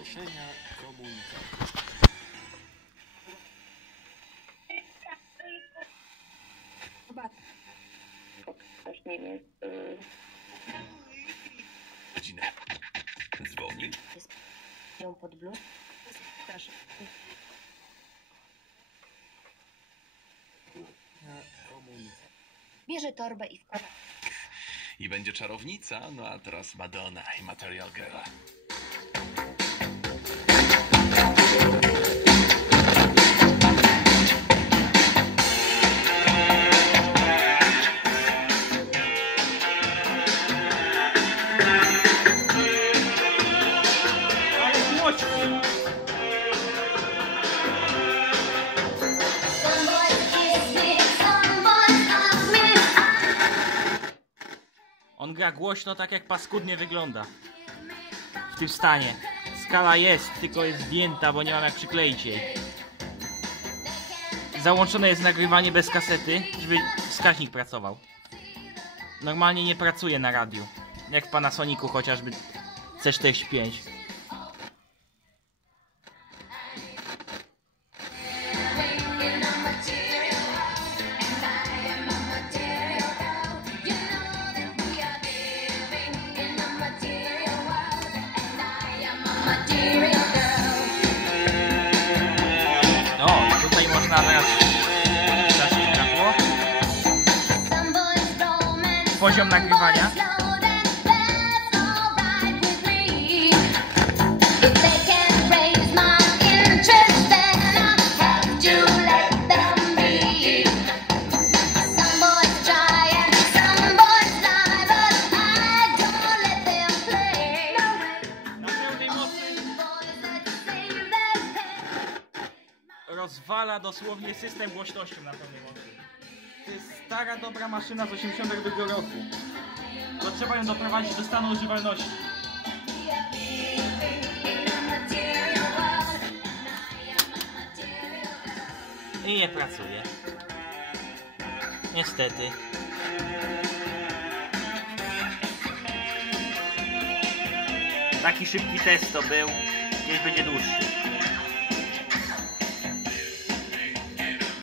Ogłoszenia komunikacji. Też nie jest. Godzinę. Dzwoni? Jest ją pod bluz. Proszę. Komunikacja. Bierze torbę i wkłada. I będzie czarownica, no a teraz Madonna i Material Girl. On gra głośno, tak jak paskudnie wygląda w tym stanie. Skala jest, tylko jest zdjęta, bo nie mam jak przykleić jej. Załączone jest nagrywanie bez kasety, żeby wskaźnik pracował. Normalnie nie pracuje na radiu, jak w Panasonicu chociażby C45. O, tutaj można teraz zasiąść światło. Poziom nagrywania. Rozwala dosłownie system głośnością na pełnej mocy. To jest stara, dobra maszyna z 82 roku. To trzeba ją doprowadzić do stanu używalności. I nie pracuje. Niestety. Taki szybki test to był. Gdzieś będzie dłuższy.